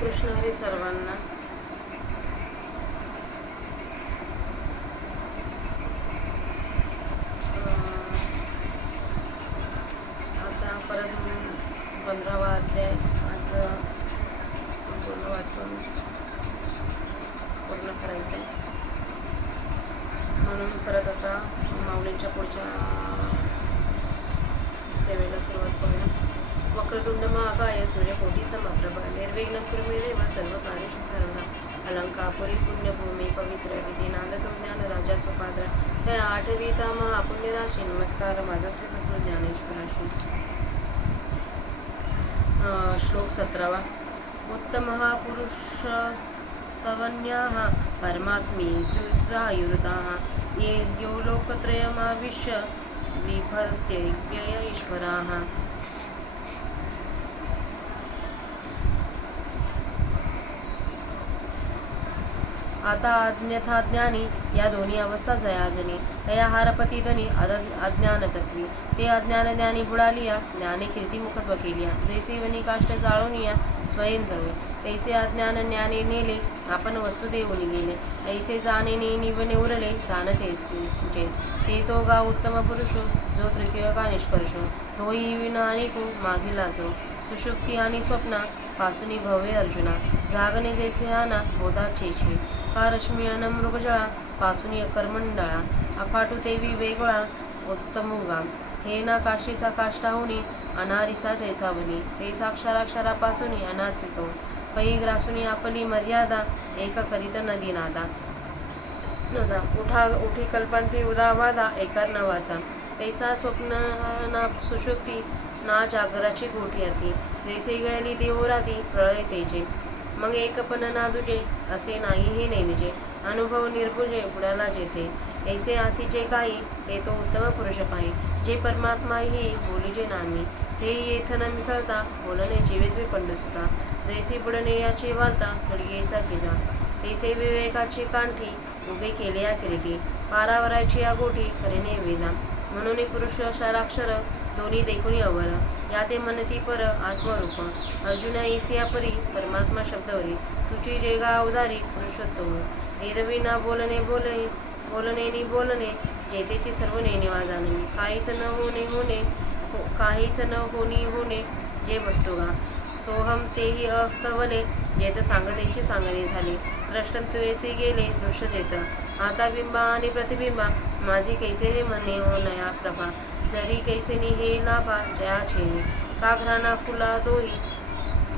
कृष्ण हरी सर्वांना. आता परत 15वा अध्याय आज संपूर्ण वाचून पूर्ण करायचं आहे. म्हणून परत आता माऊलींच्या पुढच्या सेवेला सुरुवात करूया. वक्रतुंड महाकाय सूर्यकोटी समप्रभ निर्विघ्न कुरु देव सर्व कार्येषु सर्वदा अलंकापुरी पुण्यभूमी पवित्र तिथी नांदतो ज्ञान राजा सुपात्र हे 8वी महापुण्य राशी. नमस्कार माझा श्री सद्गुरू ज्ञानेश्वराशी. श्लोक 17वा. उत्तम महापुरुष स्तवन्याः परमात्मी युद्धायुरुताः ये यो लोकत्रयमाविश्य बिभर्त्य ईश्वराः. आता अन्यथा ज्ञानी या दोन्ही अवस्था जयाजनी तया हारपती धनी अज्ञानतत्वी ते अज्ञान ज्ञानी बुडालिया ज्ञाने कीर्ती मुखत्व केलिया जैसे वनी काष्ट जाळूनिया स्वयं जळवे तैसे अज्ञान ज्ञाने नेले आपण वस्तू देऊन गेले ऐसे जाणे निवणे उरले जाणते ते तो गा उत्तम पुरुष जो तृतीय का निष्कर्ष तोही विना अनेको मागीला जो सुषुप्ती आणि स्वप्ना पासुनी भव्य अर्जुना जागणे जैसे आना बोधाचे छे का रश्मी अन मृगजळा पासुनी कर्मंडळा अफाटू तेवी वेगळा उत्तम उगा हे ना काशीचा काष्टाहुनी अनारिसा जैसा बनी ते साक्षाराक्षरापासुनी अनाचितो पै ग्रासुनी आपली मर्यादा एक करीत नदी नादा उठी कल्पांती उदावादा एकार नवासा तैसा स्वप्न ना सुषुप्ती ना जागराची गोठी अति जैसे गळली ते ओराती प्रळय तेजे मग एकपण ना दुजे असे नाही हे नेनजे अनुभव निर्भुजे बुडाला जेथे ऐसे आथीचे काही ते तो उत्तम पुरुष पाहि जे परमात्मा ही बोलीजे नामी ते येथ न मिसळता बोलणे जीवित पंडुसुता जैसे बुडणे याची वार्ता थडगेचा किजा तैसे विवेकाची कांठी उभे केले या किरीटी पारावराची या गोठी करीने वेदा म्हणून पुरुष अक्षराक्षर दोन्ही देखुनी अवर या ते म्हणती पर आत्मरूप अर्जुना ऐसिया परी परमात्मा शब्दवरी सुची जेगा उदारी पुरुषोत्तम एरवी ना बोलणे बोलणे जेतेची सर्व नेनेवा जाणणे काहीच न होणे जे वस्तुगा सोहम तेही अस्तवले जेत सांगतेची सांगणे झाली द्रष्टंत्वेसी गेले दृश्य जेत आता बिंबा आणि प्रतिबिंबा माझी कैसे हे म्हणणे हो नया प्रभा जरी कैसेनी हे लाभा जया छेनी का घराना फुला तोही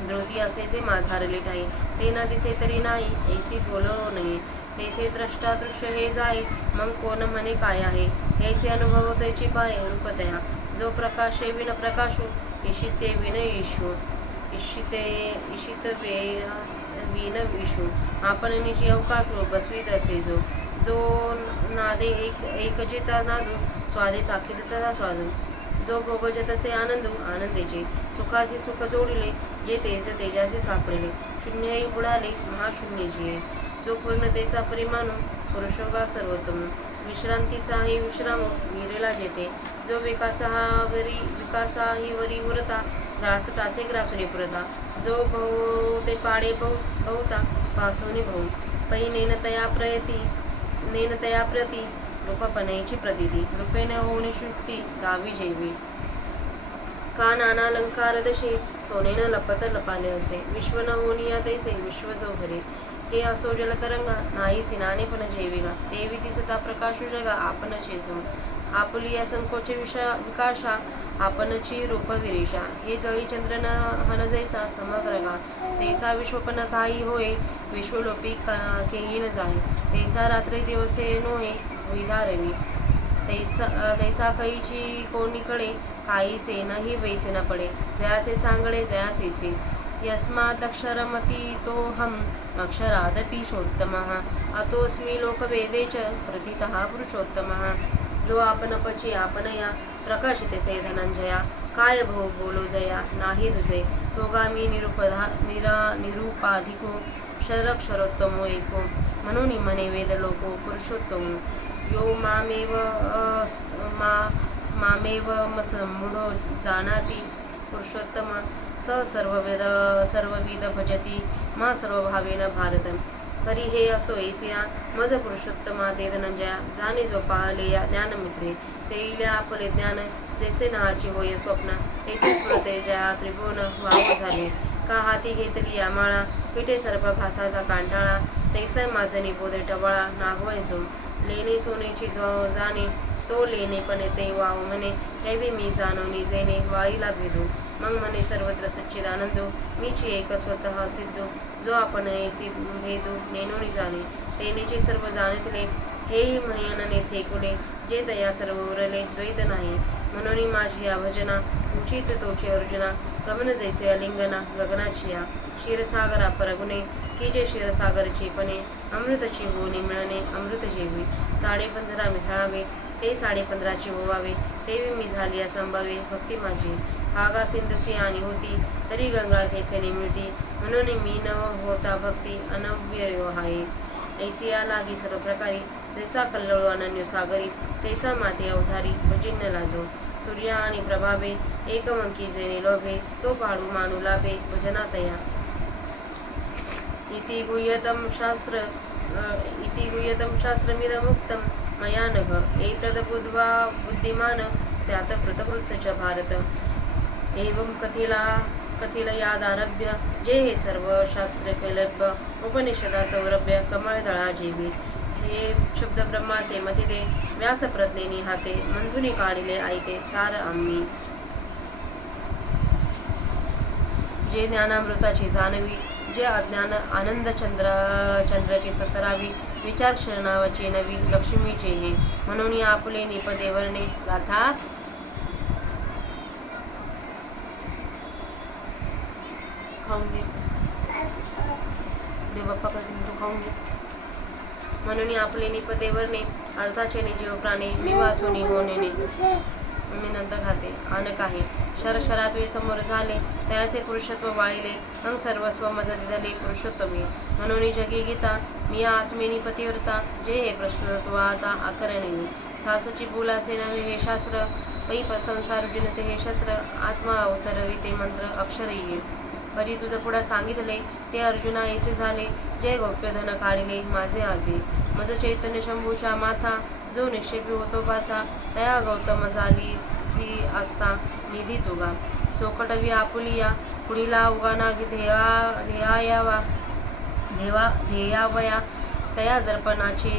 धृती असे जे माझारले ठाई ते ना दिसे तरी नाही ऐसी बोलो नये तैसे द्रष्टा दृश्य हे जाय मग कोण म्हणे काय आहे याचे अनुभव त्याची पाय रूपतया जो प्रकाशे विन प्रकाशू इशिते विन ईशू इशित विन विशू आपण निजी अवकाशू बसवीत असे जो नादे एकजिता नादू स्वादे साखीच तथा स्वादू जो भोगजे तसे आनंदेचे सुखाचे सुख जोडिले जे तेजाचे सापडले शून्यही बुडाले महाशून्यची जो पूर्णतेचा परिमाण पुरुषोगा सर्वोत्तम विश्रांतीचाही विश्राम विरेला जेते जो विकासाही वरी उरता ग्रासतासे ग्रासुनी पुरता जो बहुते पाडे बहुता पासोनी भाऊ पै नेनतया प्रती रूपपणेची प्रतीती रूपेण होणे शुक्ती गावी जेवी का नानालंकार दशे सोनेनं लपत लपाले असे विश्व न होनिया तैसे विश्व जो घरे हे असो जलतरंगा नाही सिनाने पण जेविगा देवी दिसता प्रकाशु जगा आपण चेजो आपुली संकोचे विकाशा आपणची रूप विरेशा हे जळी चंद्रन हन जैसा समग्रगा तैसा विश्वपन काही होय विश्वलोपी केही न जाय तैसा रात्री दिवसे नोहे विधारवी तैसा कैची कोणीकडे काही सेनही वैसे न पडे जयाचे सांगडे जयासेचे यस्मात् अक्षरमती तो हम अक्षरादपि चोत्तमः अतोऽस्मि लोकवेदे च प्रथितः पुरुषोत्तमः जो आपणपची आपणया प्रकाशिते से धनंजया काय भो बोलो जया नाही तुझे तोगामी निरुपाधिको क्षरक्षरोत्तमो एको म्हणून म्हणे वेद लोको पुरुषोत्तम यो मामेव मसमुढो जानाति पुरुषोत्तम स सर्वविद भजती मा सर्वभावेन भारत. परी हे असो ऐसिया मज पुरुषोत्तमा ते धनंजया, जाणे जो पाहले या ज्ञानमित्रे, चैल्या आपले ज्ञान जैसे नाची होय स्वप्न, तैसे स्फुरते जया त्रिभुवन वाव झाले. का हाती घेतली या माळा, पिठे सर्प भासाचा कांटाळा, तैसा माझनी बोधे टवाळा नागवय जो. लेणे सोनेची जो जाणे, तो लेणे पण ते वाव म्हणे, कैवी मी जाणोनी जेणे वाळीला भेदू. मग म्हणे सर्वत्र सच्चिदानंदो, मीची एक स्वतः सिद्धू, जो आपण ऐसी भेदू नेनोनी जाणे. तेनेचे सर्व जाणितले, हेही म्हणने थेकुले, जे दया सर्व उरले द्वैत नाही. म्हणून माझी या भजना, उचित तोची अर्जुना, गमन जैसे अलिंगना गगनाची या. क्षीरसागरा परगुणे, की जे क्षीरसागरचे पणे, अमृतची होणी मिळणे अमृत जेवी. 15.5 मिसळावे, ते 15.5ची होवावे, तेवी मी झाली असंभावे भक्ती माझी. हागा सिंधुसी आणि होती, तरी गंगा कैसेने मिळती, म्हणून मी न होता भक्ती अनव्ययो आहे. ऐसिया लागी सर्व प्रकारी, जैसा कल्लोळ अनन्य सागरी, तैसा माते अवधारी भजिन्न लाजो. सूर्य आणि प्रभावे, एकमंकी जेणे लोभे, तो पाळू मानू लाभे भजना तया. इति गुह्यतम शास्त्रमिदमुक्तं मया नघ, एतद् बुद्ध्वा बुद्धिमान् स्यात् कृतकृत्य च भारत. एवं कथिलयादारभ्य, जे हे सर्व शास्त्र कैलभ्य, उपनिषदा सौरभ्य कमळदळा जेवी. हे शब्द ब्रह्माचे मतिते, व्यासप्रज्ञेनी हाते, मंथुनी काढिले ऐके सार आम्ही. जे ज्ञानामृताची जाणवी, जे अज्ञान आनंद चंद्राची सतरावी, विचार क्षणावची नवी लक्ष्मीचे हे. म्हणून या आपले निपदे वर्णे गाथा, खाऊन घे देव बाप्पा करतील तू खाऊन घे. म्हणून आपले निपदे वर्णे अर्थाचे जीव प्राणी, मी वाचून होणे मी नंतर खाते आन काही. शरशरात्वे समोर झाले, तयाचे पुरुषत्व वाळिले, मग सर्वस्व मज दिले पुरुषोत्तमे. म्हणून जगी गीता, मी आत्मेनी पतिव्रता, जे हे प्रश्नत्व आता आकरणे. सासची बोलाचे नव्हे हे शास्त्र, पैप संसार जिनते हे शस्त्र, आत्मा अवतरविते मंत्र अक्षर ये. परी तुझं पुढे सांगितले, ते अर्जुना ऐसे झाले, जे गौप्य धन काढिले माझे आजे. मज चैतन्य शंभूच्या माथा, जो निक्षेपी होतो पाथा, तया गौतम झाली सी असता निधी तुगा. चोकटवी आपुलिया, पुढीला उगाना ध्येयावया, तया दर्पणाची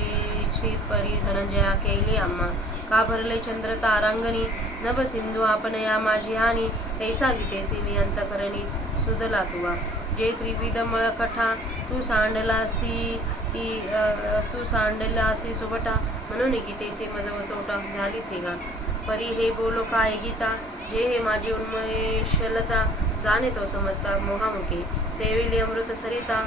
परी धनंजया केली आम्हा. का भरले चंद्र तारांगणी, नभ सिंधू आपण या माझी हानी, तैसा गीतेसी मी अंतकरणी सुदला तुवा. जे त्रिविध मळकठा, तू सांडलासी सुबटा, म्हणून गीतेसी मज वसवटा झाली सेगा. परी हे बोलो काय गीता, जे हे माझी उन्मेषलता, जाणे तो समजता मोहामुखे. सेविली अमृत सरिता,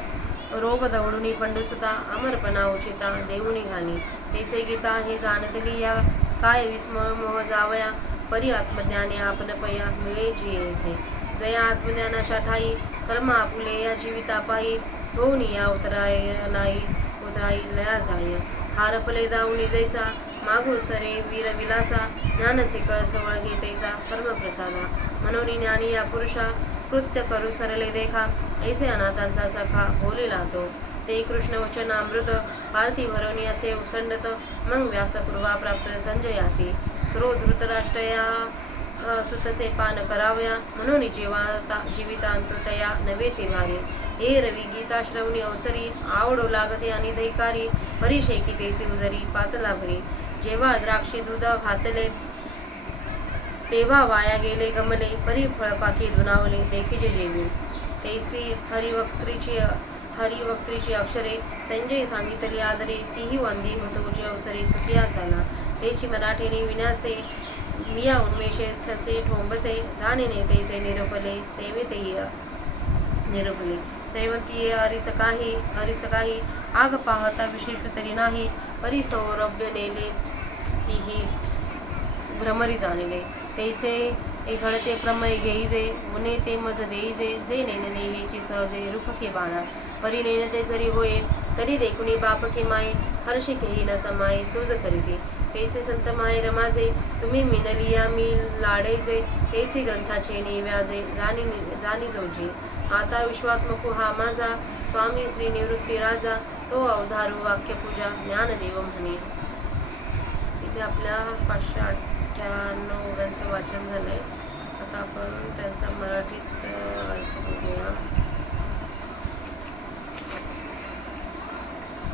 रोग दवडुनी पंडुसुता, अमरपणा उचिता देऊनी घाली. तैसे गीता हे जाणतली या, काय विस्मय मोह जावया. परी आत्मज्ञाने आपण पया, मिळे जी येथे. जया आत्मज्ञानाच्या ठाई, कर्म आपुले या जीविता पायी, होऊन या उतराई लया जाय. हारपले दाऊनी जैसा, मागो सरे वीर विलासा, ज्ञानाचे कळस वळगे तैसा परमप्रसादा. म्हणून ज्ञानी या पुरुषा, कृत्य करू सरले देखा, ऐसे अनाथांचा सखा बोलेला तो. ते कृष्ण वचन अमृत, पार्थिवरणी असे उसंडत, मग व्यास कृपा प्राप्त संजयासी. धृतराष्ट्रया सुतसे पान करावया, म्हणून जीवितांतो तया नवेचे भारी. हे रवी गीता श्रवणी अवसरी, आवडो लागते आणि दैकारी, परी शेकी तेसी उजरी पातला भरी. जेव्हा द्राक्षी दूध घातले, तेव्हा वाया गेले गमले, परी फळपाकी धुनावले देखिजे जेवी. तैसी हरिवक्त्रीची अक्षरे, संजय सांगितली आदरे, तीही वंदी होतोची अवसरे सुखिया झाला. तेची मराठीने विनासे, मिया उन्मेषे तसे ठोंबसे, जाणेने तैसे निरपले सेवितेय निरपले. सैवंतीये अरिसकाही, आग पाहता विशेष तरी नाही, परी सौरभ्य नेले तीही भ्रमरी जाणिले. तैसे घडते प्रमय घेईजे, उने ते मज देईजे, जे नेनले हेची सहजे रूपके बाणा. परी नेनते जरी होये, तरी देखुनी बापके माये, हर्षिकेही न समाये चूज करीते. तेसे संत माहेर माझे, तुम्ही मिनलिया मी लाडेजे, तेसी ग्रंथाचे निव्याजे, जाणी जोजी. आता विश्वात्मक हा माझा, स्वामी श्री निवृत्ती राजा, तो अवधारू वाक्यपूजा, ज्ञानदेव म्हणे. इथे आपल्या 598 ओव्यांचं वाचन झालंय. आता आपण त्यांचा मराठीत अर्थ बघूया.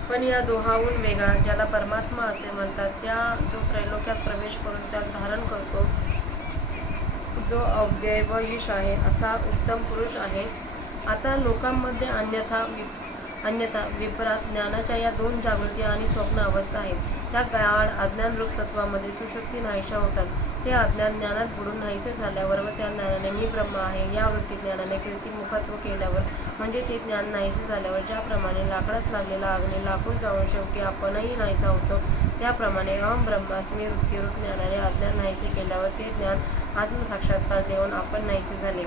पण या दोहाहून वेगळा, ज्याला परमात्मा असे म्हणतात, त्या जो त्रैलोक्यात प्रवेश करून त्यात धारण करतो, जो अव्यय व ईश आहे, असा उत्तम पुरुष आहे. आता लोकांमध्ये अन्यथा विपरात ज्ञानाच्या या दोन जागृती आणि स्वप्न अवस्था आहेत. त्या गाढ अज्ञानरूप तत्वामध्ये सुषुप्ती नाहीशा होतात. ते अज्ञान ज्ञानात बुडून नाहीसे झाल्यावर व त्या ज्ञानाने मी ब्रह्म आहे या वृत्ती ज्ञानाने कीर्तिमुखत्व केल्यावर, म्हणजे ते ज्ञान नाहीसे झाल्यावर ज्याप्रमाणे लाकडास लागलेला अग्नी लाकूड जाऊन शेवटी आपणही नाहीसा होतो, त्याप्रमाणे अहम ब्रह्मास्मी वृत्तीरूप ज्ञानाने अज्ञान नाहीसे केल्यावर ते ज्ञान आत्मसाक्षात्कार देऊन आपण नाहीसे झाले.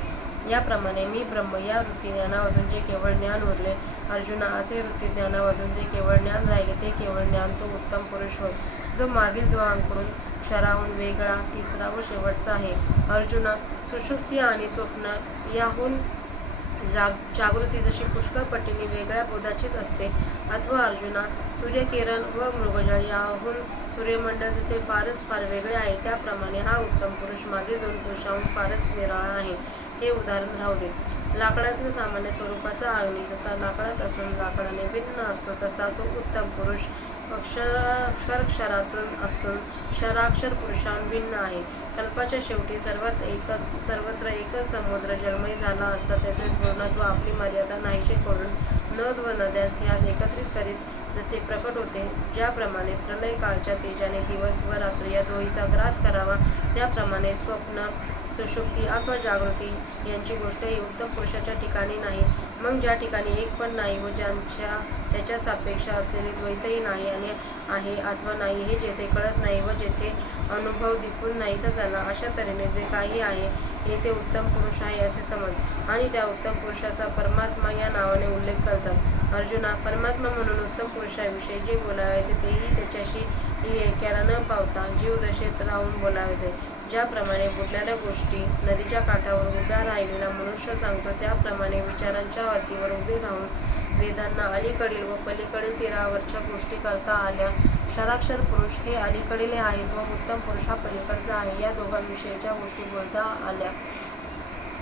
याप्रमाणे मी ब्रह्म या वृत्ती ज्ञानापासून जे केवळ ज्ञान उरले, अर्जुना असे वृत्ती ज्ञानापासून जे केवळ ज्ञान राहिले, ते केवळ ज्ञान तो उत्तम पुरुष होय, जो मागील दोहांकडून क्षराहून वेगळा तिसरा व शेवटचा आहे. अर्जुना, सुषुप्ती आणि स्वप्न याहून जागृती जशी पुष्कळ पटीने वेगळ्या बोधाचीच असते, अथवा अर्जुना, सूर्यकिरण व मृगजळ याहून सूर्यमंडळ जसे फारच फार वेगळे आहे, त्याप्रमाणे हा उत्तम पुरुष मागील दोन पुरुषाहून फारच निराळा आहे. हे उदाहरण राहू दे. लाकडातील सामान्य स्वरूपाचा अग्नी जसा लाकडात असून लाकडाने भिन्न असतो, तसा तो उत्तम पुरुष क्षरातून असून क्षराक्षर पुरुषाहून भिन्न आहे. कल्पाच्या शेवटी सर्वत्र एकच समुद्र जलमय झाला असता त्याचे पूर्णत्व आपली मर्यादा नाहीसे करून नद व नद्यांस ह्यास एकत्रित करीत जसे प्रकट होते, ज्याप्रमाणे प्रलय काळच्या तेजाने दिवस व रात्र या दोहीचा ग्रास करावा, त्याप्रमाणे स्वप्न, सुषुप्ती अथवा जागृती यांची गोष्ट ही उत्तम पुरुषाच्या ठिकाणी नाही. मग ज्या ठिकाणी एक पण नाही व त्याच्या सापेक्ष असलेले द्वैतही नाही आणि आहे अथवा नाही हे जेथे कळत नाही व जेथे अनुभव दिपून नाहीसा झाला, अशा तऱ्हेने जे काही आहे हे ते उत्तम पुरुष आहे असे समज. आणि त्या उत्तम पुरुषाचा परमात्मा या नावाने उल्लेख करतात. अर्जुना, परमात्मा म्हणून उत्तम पुरुषाविषयी जे बोलावायचे तेही त्याच्याशी ऐक्याला न पावता जीवदशेत राहून बोलावायचे. ज्याप्रमाणे बुडणाऱ्या गोष्टी नदीच्या काठावर उभ्या राहिलेला मनुष्य सांगतो, त्याप्रमाणे विचारांच्या अटीवर उभे राहून वेदांना अलीकडील व पलीकडील तीरावरच्या गोष्टी करता आल्या. क्षराक्षर पुरुष हे अलीकडील आहेत व उत्तम पुरुष हा पलीकडचा आहे, या दोघांविषयीच्या गोष्टी बोलता आल्या.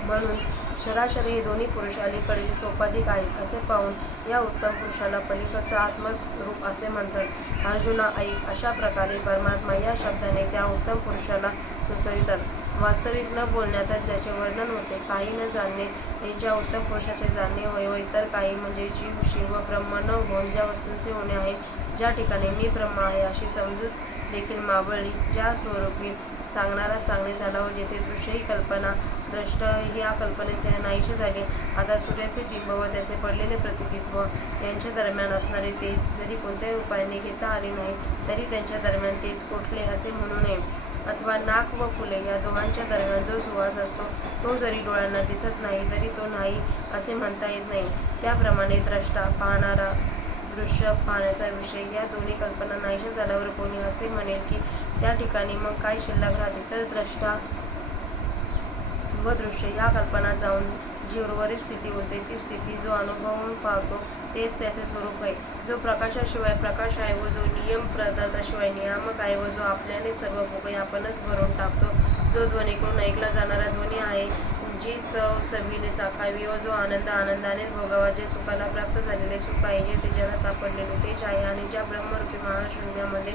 म्हणून क्षराक्षर हे दोन्ही पुरुष अलीकडील सोपाधिक आहेत असे पाहून या उत्तम पुरुषाला पलीकडचा आत्मस्वरूप असे म्हणतात. अर्जुना, ऐक. अशा प्रकारे परमात्मा या शब्दाने त्या उत्तम पुरुषाला सुचवितात. वास्तविक न बोलण्याचा ज्याचे वर्णन होते, काही न जाणणे हे ज्या उत्तम पुरुषाचे जाणणे होय व इतर काही म्हणजे जीव, शिव व ब्रह्म न होऊन ज्या वस्तूंचे होणे आहे, ज्या ठिकाणी मी ब्रह्म आहे अशी समजूत देखील मावळली, ज्या स्वरूपी सांगणारा सांगणे झाला व जेथे दृश्य ही कल्पना, द्रष्ट या कल्पनेचे नाहीसे झाले. आता सूर्याचे बिंब व त्याचे पडलेले प्रतिबिंब यांच्या दरम्यान असणारे तेज जरी कोणत्याही उपायाने घेता आले नाही, तरी त्यांच्या दरम्यान तेज कोठले असे म्हणू नये. अथवा नाक व फुले या दोघांच्या दरम्यान जो सुवास असतो, तो जरी डोळ्यांना दिसत नाही तरी तो नाही असे म्हणता येत नाही. त्याप्रमाणे द्रष्टा, पाहणारा, दृश्य, पाहण्याचा विषय या दोन्ही कल्पना नाहीशा झाल्यावर कोणी असे म्हणेल की त्या ठिकाणी मग काय शिल्लक राहते, तर द्रष्टा व दृश्य या कल्पना जाऊन जी उर्वरित स्थिती होते, ती स्थिती जो अनुभवून पाहतो तेच त्याचे स्वरूप आहे. जो प्रकाशाशिवाय प्रकाश आहे व जो नियम पदार्थाशिवाय नियामक आहे व जो आपल्याने सर्व भोगे आपणच भरून टाकतो, जो ध्वनीकडून ऐकला जाणारा ध्वनी आहे, जी चव चवीने चाखावी व जो आनंद आनंदाने भोगावा, जे सुखाला प्राप्त झालेले सुख आहे, जे तेजाला सापडलेले तेज आहे आणि ज्या ब्रह्मरूपी महाशून्यामध्ये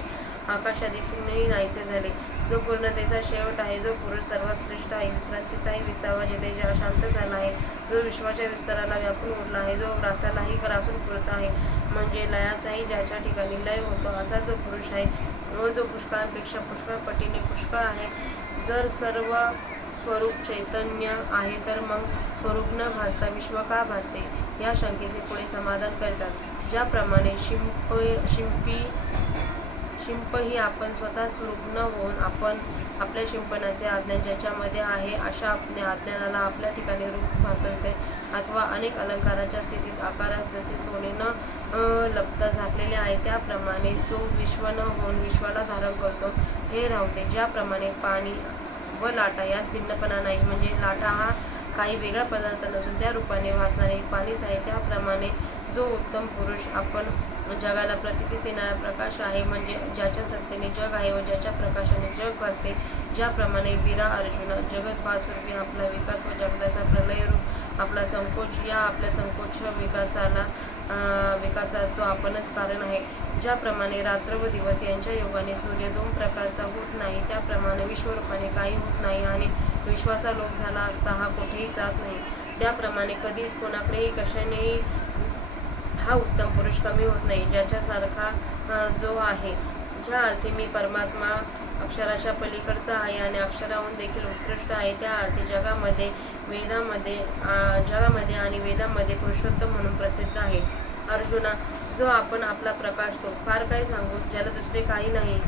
आकाशादी शून्यही नाहीसे झाले, जो पूर्णतेचा शेवट आहे, जो पुरुष सर्वात श्रेष्ठ आहे, विश्रांतीचाही विसावा जेथे शांत झाला आहे, जो विश्वाच्या विस्ताराला व्यापून उरला आहे, जो ग्रासालाही ग्रासून पुरत आहे, म्हणजे लयाचाही ज्याच्या ठिकाणी लय होतो असा जो पुरुष आहे व जो पुष्कळांपेक्षा पुष्कळ पटीने पुष्कळ आहे. जर सर्व स्वरूप चैतन्य आहे तर मग स्वरूप न भासता विश्व का भासते, या शंकेचे पुढे समाधान करतात. ज्याप्रमाणे शिंप ही आपण स्वतः स्वरूप न होऊन आपण आपल्या शिंपणाचे अज्ञान ज्याच्यामध्ये आहे अशा अज्ञानाला आपल्या ठिकाणी रूप भासवते, अथवा अनेक अलंकाराच्या स्थितीत आकारात जसे सोने न लपता झाकलेले आहे त्याप्रमाणे जो विश्व न होऊन विश्वाला धारण करतो हे राहते. ज्याप्रमाणे पाणी व लाटा यात भिन्नपणा नाही, म्हणजे लाटा हा काही वेगळा पदार्थ नसून त्या रूपाने भासणारे पाणीच आहे, त्याप्रमाणे जो उत्तम पुरुष आपण जगाला प्रतीतीस येणारा प्रकाश आहे, म्हणजे ज्याच्या सत्तेने जग आहे व ज्याच्या प्रकाशाने जग भासते. ज्याप्रमाणे वीरा अर्जुना जगत भासरूपी आपला विकास व जगताचा प्रलयरूप आपला संकोच, या आपल्या संकोच विकासास तो आपणच कारण आहे. ज्याप्रमाणे रात्र व दिवस यांच्या योगाने सूर्य दोन प्रकारचा होत नाही, त्याप्रमाणे विश्वरूपाने काही होत नाही आणि विश्वाचा लोप झाला असता हा कुठेही जात नाही. त्याप्रमाणे कधीच कोणाकडेही कशानेही हा उत्तम पुरुष कमी होत नाही, ज्याच्यासारखा जो आहे. ज्या अर्थी मी परमात्मा अक्षराच्या पलीकडचा आहे आणि अक्षराहून देखील उत्कृष्ट आहे, त्या अर्थी जगामध्ये आणि वेदामध्ये पुरुषोत्तम म्हणून प्रसिद्ध आहे. अर्जुना, जो आपण आपला प्रकाश तो फार काय सांगू, ज्याला दुसरे काही नाही,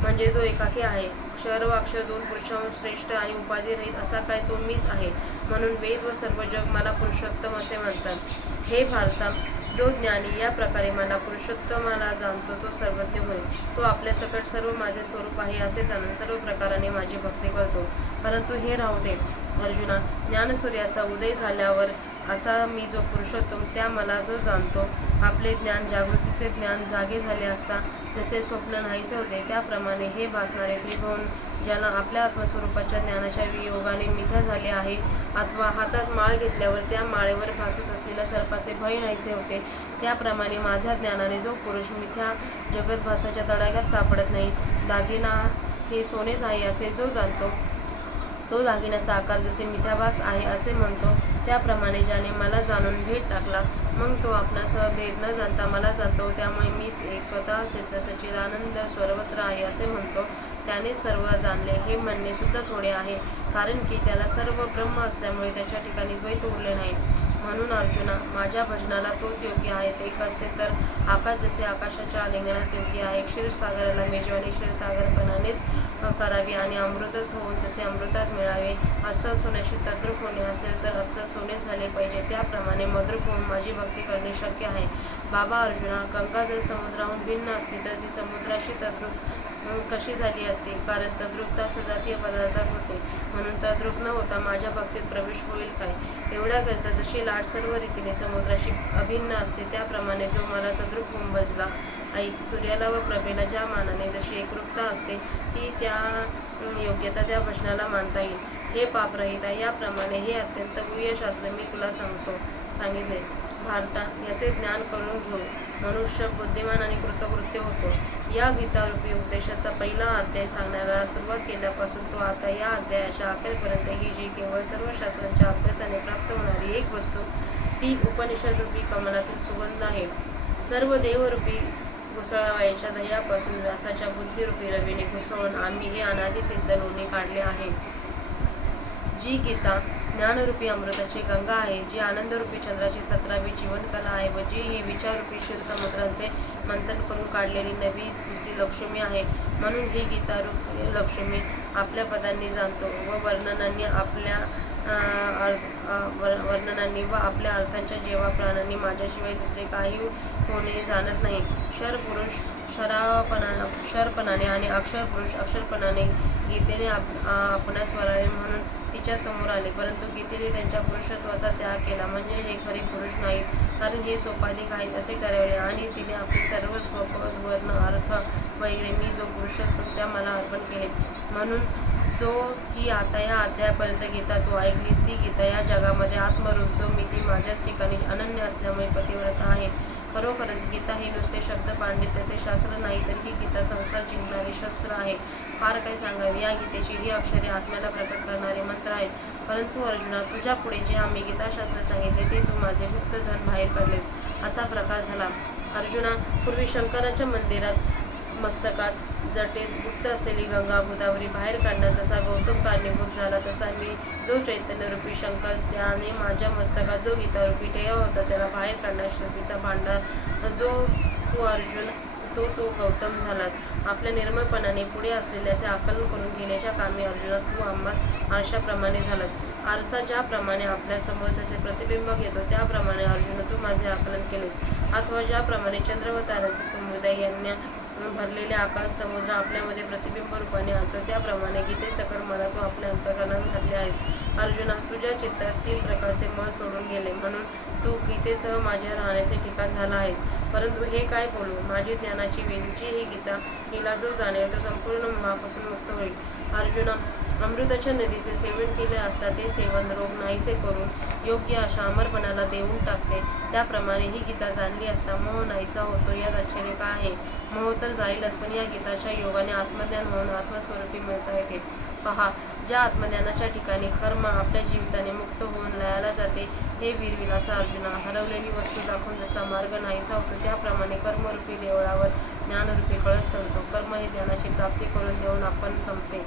म्हणजे जो एकाकी आहे, क्षर व अक्षर दोन पुरुषाहून श्रेष्ठ आणि उपाधिरहित असा काय तो मीच आहे. म्हणून वेद व सर्व जग मला पुरुषोत्तम असे म्हणतात. हे भारता, जो ज्ञानी या प्रकारे मला पुरुषोत्तमाला जाणतो तो सर्वज्ञ होय. तो आपल्या सकट सर्व माझे स्वरूप आहे असे जाणून सर्व प्रकाराने माझी भक्ती करतो. परंतु हे राहू दे अर्जुना, ज्ञानसूर्याचा उदय झाल्यावर असा मी जो पुरुषोत्तम त्या मला जो जाणतो, आपले ज्ञान जागृतीचे ज्ञान जागे झाले असता जसे स्वप्न नाहीसे होते, त्याप्रमाणे हे भासणारे त्रिभुवन ज्यांना आपल्या आत्मस्वरूपाच्या ज्ञानाच्या वियोगाने मिथ्या झाले आहे, अथवा हातात माळ घेतल्यावर त्या माळेवर भासत असलेल्या सर्पाचे भय नाहीसे होते, त्याप्रमाणे माझ्या ज्ञानाने जो पुरुष मिथ्या जगतभासाच्या तडाख्यात सापडत नाही, दागिना हे सोनेच आहे असे जो जाणतो, तो दागिन्याचा आकार जसे मिथ्याभास आहे असे म्हणतो, त्याप्रमाणे ज्याने मला जाणून भेद टाकला, मग तो आपणासह भेद न जाणता मला जाणतो, त्यामुळे मीच एक स्वतः सिद्ध सच्चिदानंद सर्वत्र आहे असे म्हणतो, त्याने सर्व जाणले हे म्हणणे सुद्धा थोडे आहे, कारण की त्याला सर्व ब्रह्म असल्यामुळे त्याच्या ठिकाणी द्वैत उरले नाही. म्हणून अर्जुना, माझ्या भजनाला तोच योग्य आहे. ते कसे तर आकाश जसे आकाशाच्या आलिंगनास योग्य आहे, क्षीरसागराला मेजवानी क्षीरसागरपणानेच करावी आणि अमृतच होऊन तसे अमृतात मिळावे. अस्सल सोन्याशी तद्रूप होणे असेल तर अस्सल सोनेच झाले पाहिजे, त्याप्रमाणे मद्रूप होऊन माझी भक्ती करणे शक्य आहे. बाबा अर्जुना, गंगा जर समुद्राहून भिन्न असती तर ती समुद्राशी तद्रूप कशी झाली असती, कारण तद्रूपता सजातीय पदार्थात होते, म्हणून तद्रूप न होता माझ्या भक्तीत प्रवेश होईल काय. एवढ्याकरिता जशी लाट सर्व रीतीने समुद्राशी अभिन्न असते, त्याप्रमाणे जो मला तद्रूप होऊन भजला ऐक. सूर्याला व प्रभेला ज्या मानाने जशी एकरूपता असते, ती त्या योग्यता त्या भजनाला मानता येईल. हे पापरहिता, याप्रमाणे हे अत्यंत गुह्य शास्त्र मी तुला सांगितले. भारता, याचे ज्ञान करून घेऊ मनुष्य बुद्धिमान आणि कृतकृत्य होतो. या गीतारूपी उपदेशाचा पहिला अध्याय सांगण्याला सुरुवात केल्यापासून तो आता या अध्यायाच्या अखेरपर्यंत ही जी केवळ सर्व शास्त्रांच्या अभ्यासाने प्राप्त होणारी एक वस्तू, ती उपनिषदरूपी कमलातील सुगंध आहे. सर्व देवरूपी घुसळावयाच्या दह्यापासून व्यासाच्या बुद्धिरूपी रवीने घुसळून आम्ही हे अनादिसिद्ध लोणी काढले आहे. जी गीता ज्ञानरूपी अमृताची गंगा आहे, जी आनंदरूपी चंद्राची 17वी जीवनकला आहे व जी ही विचाररूपी क्षीरसमुद्रांचे मंथन करून काढलेली नवी दुसरी लक्ष्मी आहे. म्हणून ही गीतारूपी लक्ष्मी आपल्या पदांनी जाणतो व वर्णनांनी व आपल्या अर्थांच्या जेव्हा प्राणांनी माझ्याशिवाय दुसरे काही कोणी जाणत नाही. क्षरपुरुष क्षरपणाने आणि अक्षरपुरुष अक्षरपणाने गीतेने आपणास वरावे म्हणून तिच्या समोर आले, परंतु गीतेने त्यांच्या पुरुषत्वाचा त्याग केला, म्हणजे हे खरे पुरुष नाहीत, कारण हे सोपाधिक आहेत असे ठरवले, आणि तिने आपले सर्व स्वपद वर्ण अर्थ वगैरे मी जो पुरुषोत्तम त्या मला अर्पण केले. म्हणून जो ही आता या अध्यायापर्यंत गीता तू ऐकलीस, ती गीता या जगामध्ये आत्मरूप जो मी ती माझ्याच ठिकाणी अनन्य असल्यामुळे पतिव्रता आहे. खरोखरच गीता ही नुसते शब्द पांडित्याचे शास्त्र नाही, तर ही गीता संसार जिंकणारे शस्त्र आहे. फार काही सांगावे, या गीतेची ही अक्षरे आत्म्याला प्रकट करणारे मंत्र आहेत. परंतु अर्जुना, तुझ्या पुढे जे आम्ही गीताशास्त्र सांगितले ते तू माझे गुप्त धन बाहेर काढलेस, असा प्रकार झाला. अर्जुना, पूर्वी शंकराच्या मंदिरात मस्तकात जटेत गुप्त असलेली गंगा गोदावरी बाहेर काढण्यात जसा गौतम कारणीभूत झाला, तसा मी जो चैतन्यरूपी शंकर त्याने माझ्या मस्तकात जो गीतारूपी टेया होता त्याला बाहेर काढण्यास श्रद्धेचा भांडार जो तू अर्जुन तो गौतम झालास. आपल्या निर्मळपणाने पुढे असलेल्याचे आकलन करून घेण्याच्या कामी अर्जुना तू आम्हास आरशाप्रमाणे झालास. आरसा ज्याप्रमाणे आपल्या समोरच्याचे प्रतिबिंब घेतो त्याप्रमाणे अर्जुन तू माझे आकलन केलेस, अथवा ज्याप्रमाणे चंद्र व ताऱ्यांचे समुदाय यांना भरलेले आकाश समुद्र आपल्यामध्ये प्रतिबिंब रूपाने आणतो त्याप्रमाणे गीते सकळ मला तू आपल्या अंतःकरणात घातले आहेस. अर्जुना, तुझ्या चित्तास 3 प्रकारचे मळ सोडून गेले म्हणून तू गीतेसह माझ्या राहण्याचे ठिकाण झाला आहेस. परंतु हे काय बोलू, माझी ज्ञानाची वेलची ही गीता, हिला जो जाणेल तो संपूर्ण मोहापासून मुक्त होईल. अर्जुना, अमृताच्या नदीचे सेवन केले असता ते सेवन रोग नाहीसे करून योग्य अशा अमरपणाला देऊन टाकते, त्याप्रमाणे ही गीता जाणली असता मोह नाहीसा होतो. यात आश्चर्य का आहे? मोह तर जाईलच, पण या गीताच्या योगाने आत्मज्ञान होऊन आत्मस्वरूपी मिळता येते. पहा, ज्या आत्मज्ञानाच्या ठिकाणी कर्म आपल्या जीविताने मुक्त होऊन लयाला जाते, हे वीरविलासा अर्जुना, हरवलेली वस्तू दाखवून जसा मार्ग नाहीसा होतो त्याप्रमाणे कर्मरूपी देवळावर ज्ञानरूपी कळस चढतो. कर्म हे ज्ञानाची प्राप्ती करून देऊन आपण संपते,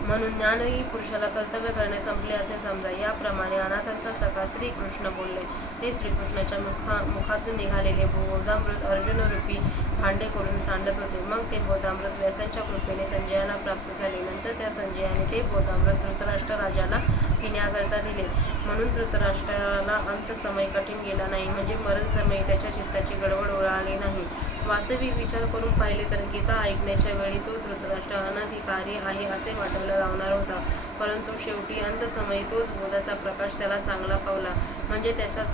म्हणून ज्ञानही पुरुषाला कर्तव्य करणे संपले असे समजा. याप्रमाणे अनाथांचा सखा श्रीकृष्ण बोलले. ते श्रीकृष्णाच्या मुखातून निघालेले बोधामृत अर्जुनरूपी भांडे करून सांडत होते. मग ते बोधामृत व्यासांच्या कृपेने संजयाला प्राप्त झाले. नंतर त्या संजयाने ते बोधामृत धृतराष्ट्र राजाला पिण्याकरता दिले. म्हणून धृतराष्ट्राला अंतसमय कठीण गेला नाही, म्हणजे मरणसमयी त्याच्या चित्ताची गडबड उडाली नाही. वास्तविक विचार करून पाहिले तर गीता ऐकण्याच्या वेळी तो धृतराष्ट्र अनधिकारी आहे असे वाटायला लावणार होता, परंतु शेवटी अंतसमयी तोच बोधाचा प्रकाश त्याला चांगला पावला, म्हणजे त्याचा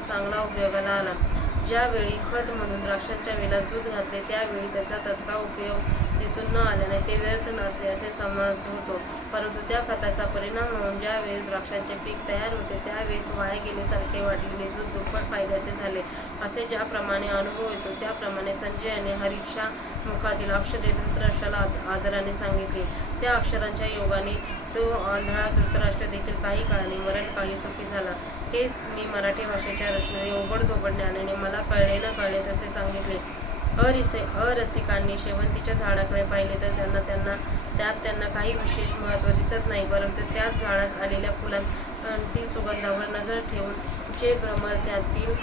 चांगला उपयोगाला आला. ज्यावेळी खत म्हणून द्राक्षांच्या वेलात दूध घातले त्यावेळी त्याचा तत्काळ उपयोग दिसून न आल्याने ते व्यर्थ नसले असे समज होतो, परंतु त्या खताचा परिणाम म्हणून ज्यावेळेस द्राक्षांचे पीक तयार होते त्यावेळेस वाया गेल्यासारखे वाटलेले दूध दुप्पट फायद्याचे झाले. असे ज्याप्रमाणे अनुभव येतो त्याप्रमाणे संजयाने हरीच्या मुखातील अक्षरे धृतराष्ट्राला आदराने सांगितली. त्या अक्षरांच्या योगाने तो आंधळा धृतराष्ट्र देखील काही काळाने मरणकाळी सुखी झाला. तेच मी मराठी भाषेच्या रचनेने ओबडधोबड ज्ञानाने मला कळले न कळले तसे सांगितले. अरसिकांनी शेवंतीच्या झाडाकडे पाहिले तर त्यांना काही विशेष महत्त्व दिसत नाही, परंतु त्याच झाडास आलेल्या फुलांतील सुगंधावर नजर ठेवून जे भ्रमर त्यातील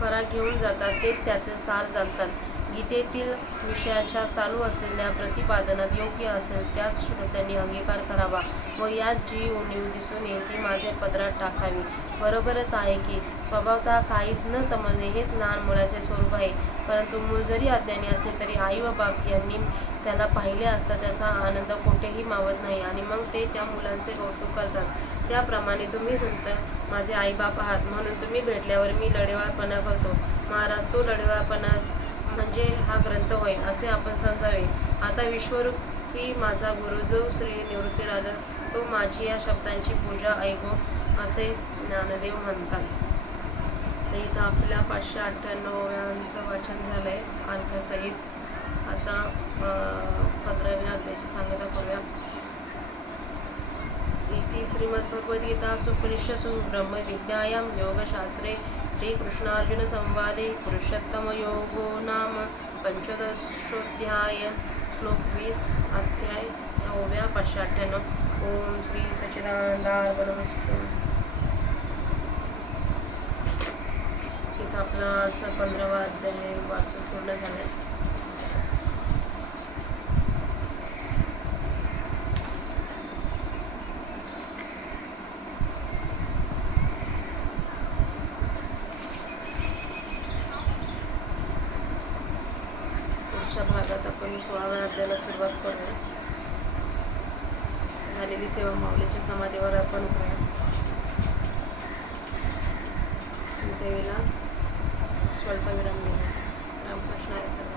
पराग घेऊन जातात तेच त्यातील सार जाणतात. गीतेतील विषयाच्या चालू असलेल्या प्रतिपादनात योग्य असेल त्याच श्रोत्यांनी अंगीकार करावा व यात जी उणीव दिसून येईल ती माझ्या पदरात टाकावी. बरोबरच आहे की स्वभावतः काहीच न समजणे हेच लहान मुलाचे स्वरूप आहे, परंतु मूल जरी अज्ञानी असले तरी आई व बाप यांनी त्याला पाहिले असता त्याचा आनंद कोठेही मावत नाही आणि मग ते त्या मुलांचे कौतुक करतात. त्याप्रमाणे तुम्ही नंतर माझे आईबाप आहात, म्हणून तुम्ही भेटल्यावर मी लढेवाळपणा करतो. महाराज, तो लढेवाळपणा म्हणजे हा ग्रंथ होय असे आपण समजावे. आता विश्वरूपी माझा गुरु जो श्री निवृत्तीराजा तो माझी या शब्दांची पूजा ऐको असे ज्ञानदेव म्हणतात. तर इथं आपल्या 598 ओव्यांचं वाचन झालंय अर्थसहित. आता 15व्या अध्यायाची सांगता करूया. इति श्रीमद्भगवद्गीता सुपनिषत्सु ब्रह्मविद्यायां योगशास्त्रे श्रीकृष्णार्जुन संवादे पुरुषोत्तमयोगो नाम 15ोऽध्याय श्लोक 20 अध्याय ओव्या 598. ओम श्री सच्चिदानंदार्पणमस्तु. इथं आपला 15वा अध्याय वाचून पूर्ण झालाय. पुढच्या भागात आपण 16व्या अध्यायाला सुरुवात करूया. झालेली सेवा माऊलीच्या समाधीवर अर्पण करूया. सेवेला स्वल्प विराम देऊया. रामकृष्ण हरी.